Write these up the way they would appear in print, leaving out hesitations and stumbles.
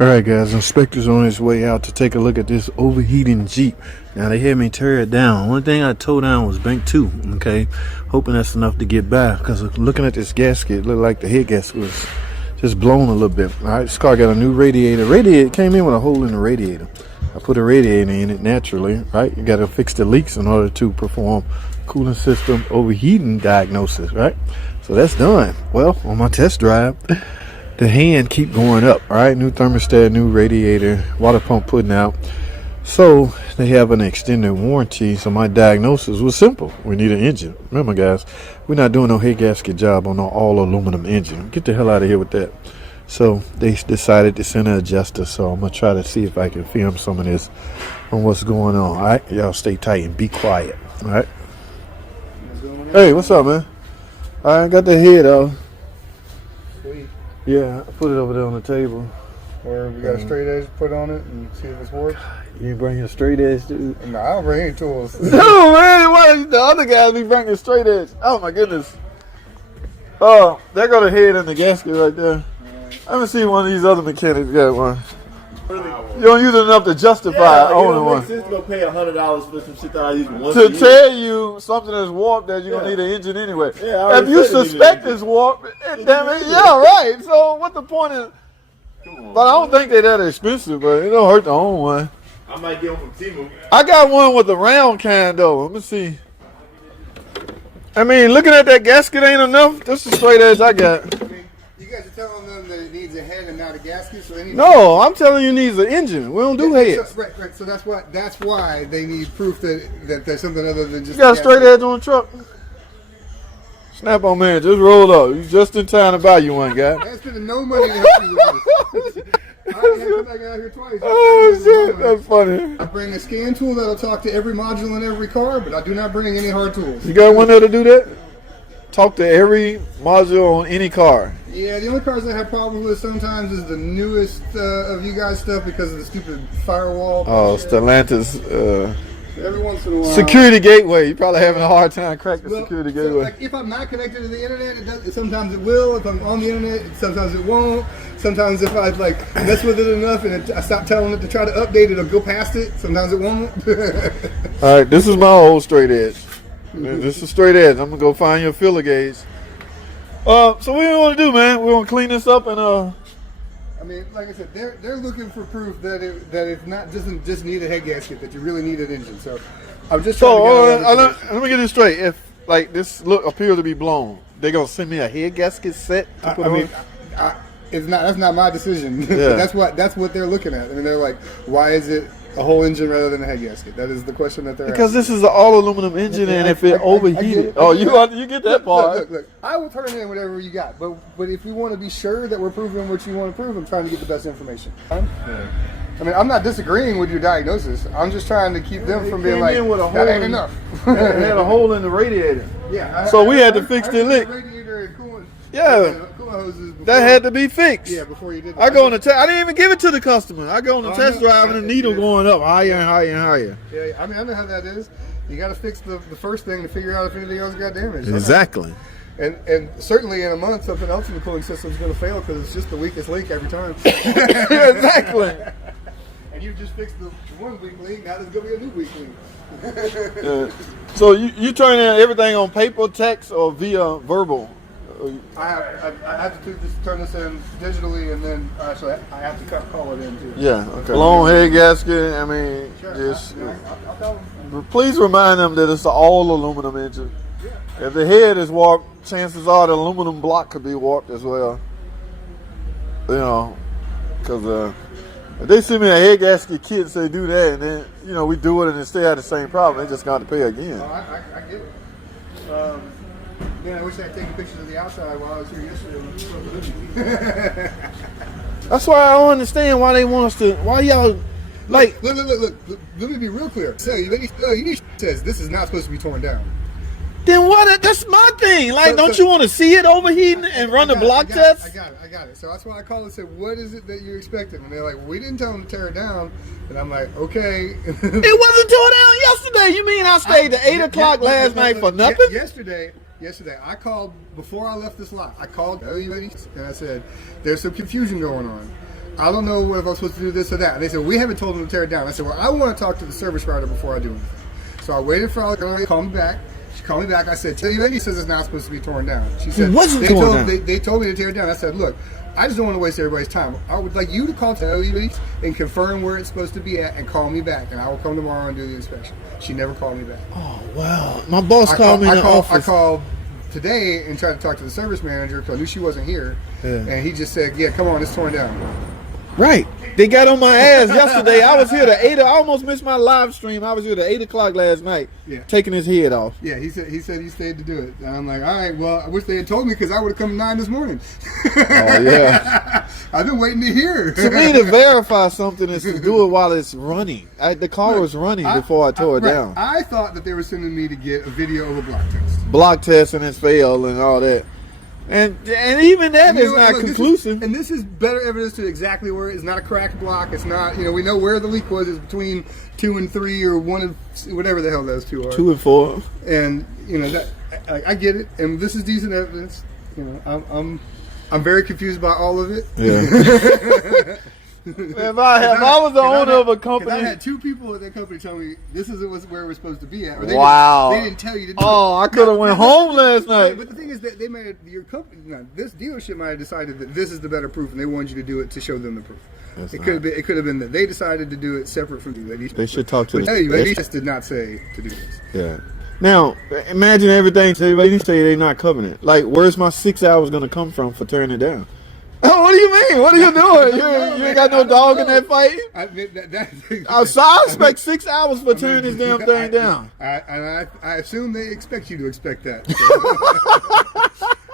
Alright guys, inspector's on his way out to take a look at this overheating Jeep. Now they had me tear it down. One thing I tore down was bank 2, okay? Hoping that's enough to get by, because looking at this gasket, it looked like the head gasket was just blown a little bit. Alright, this car got a new radiator. Radiator came in with a hole in the radiator. I put a radiator in it naturally, right? You gotta fix the leaks in order to perform cooling system overheating diagnosis, right? So that's done. Well, on my test drive, the hand keep going up. All right, new thermostat, new radiator, water pump putting out. So they have an extended warranty. So my diagnosis was simple. We need an engine. Remember guys, we're not doing no head gasket job on no all aluminum engine. Get the hell out of here with that. So they decided to send an adjuster. So I'm gonna try to see if I can film some of this on what's going on. All right, y'all stay tight and be quiet. All right. Hey, what's up, man? I got the head off. Yeah, I put it over there on the table. Or we got a straight edge to put on it and see if it's works. You ain't bring a straight edge, dude? No, I don't bring any tools. No, man, why the other guys be bringing a straight edge? Oh my goodness. Oh, there go the head in the gasket right there. I haven't seen one of these other mechanics got one. You don't use it enough to justify owning one. It makes sense to go pay $100 for some shit that I use once to tell you something that's warped that you're gonna need an engine anyway. Yeah, if you suspect it's warped, damn it, yeah, right. So what the point is? But I don't think they're that expensive, but it don't hurt to own one. I might get one from Timu. I got one with the round kind though. Let me see. I mean, looking at that gasket ain't enough. This is straight edge I got. You guys are telling them that it needs a head and not a gasket, so they need. No, I'm telling you, it needs an engine. We don't do heads. So, right. So that's why they need proof that there's something other than just. You got a straight edge on the truck. Snap on, man. Just roll up. You just in time to buy you one, guy. I'm spending no money to help you with this. I already had to come back out here twice. Oh shit, that's funny. I bring a scan tool that'll talk to every module in every car, but I do not bring any hard tools. You got one there to do that? Talk to every module on any car. Yeah, the only cars I have problems with sometimes is the newest of you guys stuff because of the stupid firewall. Oh, Stellantis. Every once in a while. Security gateway. You're probably having a hard time cracking the security gateway. So, like, if I'm not connected to the internet, sometimes it will. If I'm on the internet, sometimes it won't. Sometimes if I mess with it enough and I stop telling it to try to update it, it'll go past it. Sometimes it won't. All right, this is my old straight edge. This is straight edge. I'm gonna go find your filler gauge. So what do you want to do, man? We want to clean this up and I mean, like I said, they're looking for proof that it not doesn't just need a head gasket, that you really need an engine. So I'm just trying to let me get this straight. If like this appears to be blown, they gonna send me a head gasket set to put on? That's not my decision. Yeah. that's what they're looking at. I mean, they're like, why is it a whole engine rather than a head gasket? That is the question that they're because asking. This is an all aluminum engine, and if it overheated, you get that part. Look, I will turn in whatever you got, but if we want to be sure that we're proving what you want to prove, I'm trying to get the best information. I mean, I'm not disagreeing with your diagnosis. I'm just trying to keep them from being like, that ain't enough. It had a hole in the radiator. Yeah. So we had to fix the leak. Radiator and coolant. Yeah. That had to be fixed. Yeah, before you did that. I go on the I didn't even give it to the customer. I go on the test drive and the needle going up higher and higher and higher. Yeah, I mean, I know how that is. You got to fix the first thing to figure out if anything else got damaged. Exactly. And certainly in a month, something else in the cooling system is going to fail because it's just the weakest link every time. Exactly. And you just fixed the one weak link. Now there's going to be a new weak link. So you turn in everything on paper, text, or via verbal? I have to just turn this in digitally, and then actually I have to call it in too. Yeah, okay. Blown head gasket. I mean, sure. just I'll tell them. please remind them that it's an all aluminum engine. Yeah. If the head is warped, chances are the aluminum block could be warped as well. You know, because if they send me a head gasket kit and say do that, and then we do it and it still have the same problem, they just got to pay again. Oh, I get it. Man, I wish I had taken pictures of the outside while I was here yesterday. That's why I don't understand why they want us to. Why y'all like? Look. Let me be real clear. So you says this is not supposed to be torn down. Then what? That's my thing. Like, don't you want to see it overheating and run the block test? I got it. So that's why I called and said, what is it that you expected? And they're like, we didn't tell them to tear it down. And I'm like, okay. It wasn't torn down yesterday. You mean I stayed to 8 o'clock last night for nothing? Yesterday, I called before I left this lot. I called everybody and I said, there's some confusion going on. I don't know if I'm supposed to do this or that. And they said, we haven't told them to tear it down. I said, well, I want to talk to the service writer before I do anything. So I waited for her to call me back. She called me back. I said, tell you, lady says it's not supposed to be torn down. She said, they told me to tear it down. I said, look, I just don't want to waste everybody's time. I would like you to call to and confirm where it's supposed to be at and call me back. And I will come tomorrow and do the inspection. She never called me back. Oh, wow. My boss called me in the office. I called today and tried to talk to the service manager because I knew she wasn't here. Yeah. And he just said, yeah, come on, it's torn down. Right. They got on my ass yesterday. I was here to 8. I almost missed my live stream. I was here to 8 o'clock last night, taking his head off. Yeah, he said he stayed to do it. And I'm like, all right, well, I wish they had told me because I would have come 9 this morning. Oh, yeah. I've been waiting to hear. To me, to verify something is to do it while it's running. The car was running before I tore it down. I thought that they were sending me to get a video of a block test. Block test and it's failed and all that. And even that is not conclusive. This is better evidence to exactly where it's not a cracked block. It's not, we know where the leak was. It's between 2 and 3 or 1 and whatever the hell those two are. 2 and 4. And that I get it. And this is decent evidence. I'm very confused by all of it. Yeah. If I was the owner of a company, I had 2 people at that company tell me this isn't where we're supposed to be at. Or they didn't tell you to do it. I could have went home last night. But the thing is that they might have, your company, this dealership might have decided that this is the better proof, and they wanted you to do it to show them the proof. It could have been that they decided to do it separate from you. They should talk to the. They just did not say to do this. Yeah. Now, imagine everything. They say they're not covering it. Like, where's my 6 hours going to come from for tearing it down? Oh, what do you mean? What are you doing? You ain't got no dog in that fight? So I expect 6 hours for tearing this damn thing down. I assume they expect you to expect that. So.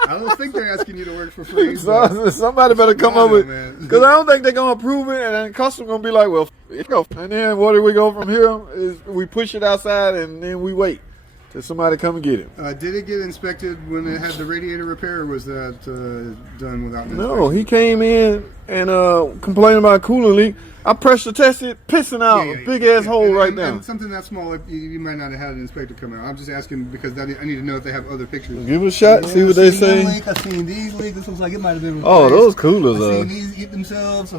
I don't think they're asking you to work for free. Somebody better come up with, because I don't think they're going to approve it, and then the customer going to be like, well, go. And then where do we go from here? Is we push it outside, and then we wait. Did somebody come and get it? Did it get inspected when it had the radiator repair, or was that done without inspection? No, he came in and complained about a cooler leak. I pressure tested, pissing out a big-ass hole right now. And something that small, you might not have had an inspector come out. I'm just asking because I need to know if they have other pictures. Give it a shot, see what they say. I've seen these leaks. This looks like it might have been replaced. Oh, those coolers I've seen these eat themselves.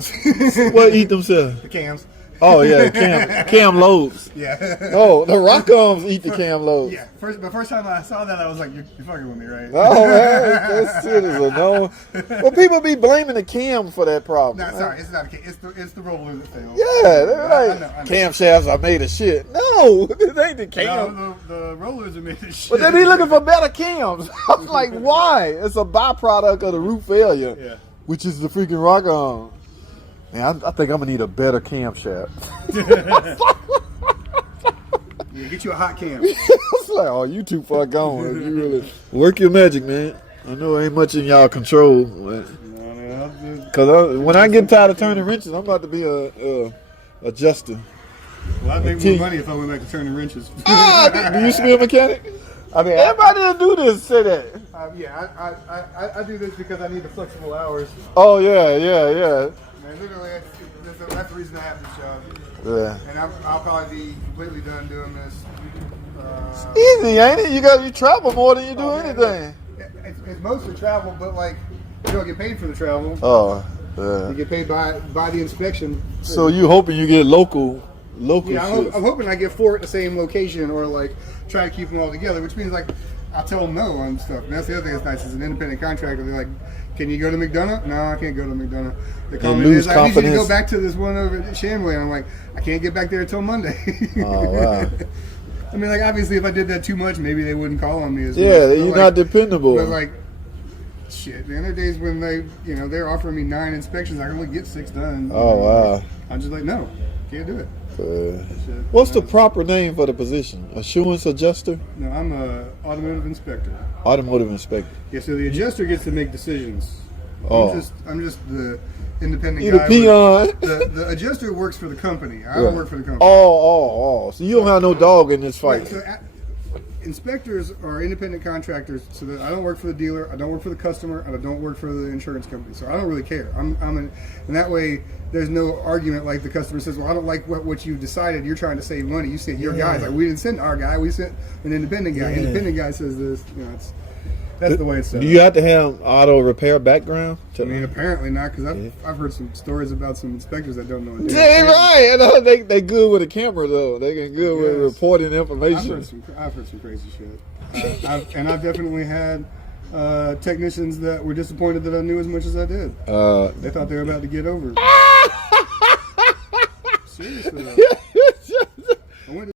What eat themselves? The cams. Oh, yeah, cam lobes. Yeah. Oh, the rock arms eat the cam lobes. Yeah. The first time I saw that, I was like, you're fucking with me, right? Oh, man, that shit is a no. Well, people be blaming the cam for that problem. No, sorry, it's not a cam. It's the roller that failed. Yeah, they're like, I know. Camshafts are made of shit. No, it ain't the cam. No, the rollers are made of shit. But they be looking for better cams. I was like, why? It's a byproduct of the root failure, which is the freaking rock arm. Man, I think I'm gonna need a better camshaft. Yeah, get you a hot cam. It's like, oh, you too far gone. You really work your magic, man. I know it ain't much in y'all control. Because when I get tired of turning wrenches, I'm about to be a adjuster. Well, I'd make more money if I went back to turning wrenches. Do you used to be a mechanic? I mean, everybody that do this say that. I do this because I need the flexible hours. Oh, yeah. Man, literally, that's the reason I have this job. Yeah. And I'll probably be completely done doing this. It's easy, ain't it? You travel more than you do anything. It's mostly travel, but like you don't get paid for the travel. Oh, yeah. You get paid by the inspection. So you hoping you get local Yeah, I'm hoping I get 4 at the same location, or like try to keep them all together, which means like I'll tell them no on stuff. And that's the other thing that's nice. As an independent contractor, they're like, can you go to McDonough? No, I can't go to McDonough. They call me, lose I need you to confidence. go back to this one over at Shamway. And I'm like, I can't get back there until Monday. Oh, wow. I mean, like, obviously, if I did that too much, maybe they wouldn't call on me as much. Yeah, you're not dependable. But, like, shit, man, there are days when they're offering me 9 inspections. I can only get 6 done. Oh, wow. I'm just like, no, can't do it. What's the proper name for the position? Assurance adjuster? No, I'm a automotive inspector. Automotive inspector. Yeah, so the adjuster gets to make decisions. Oh. I'm just the independent You the guy. peon. The adjuster works for the company. I don't work for the company. Oh. So you don't have no dog in this fight. Right, so inspectors are independent contractors, so that I don't work for the dealer, I don't work for the customer, and I don't work for the insurance company. So I don't really care. And that way, there's no argument like the customer says, well, I don't like what you decided. You're trying to save money. You sent your guys. Like, we didn't send our guy. We sent an independent guy. Independent guy says this. That's the way it's set Do up. you have to have auto repair background? I mean, apparently not, because I've heard some stories about some inspectors that don't know what Damn right. I know they good with a camera though. They get good with reporting information. I've heard some crazy shit. I've definitely had technicians that were disappointed that I knew as much as I did. They thought they were about to get over. Seriously though.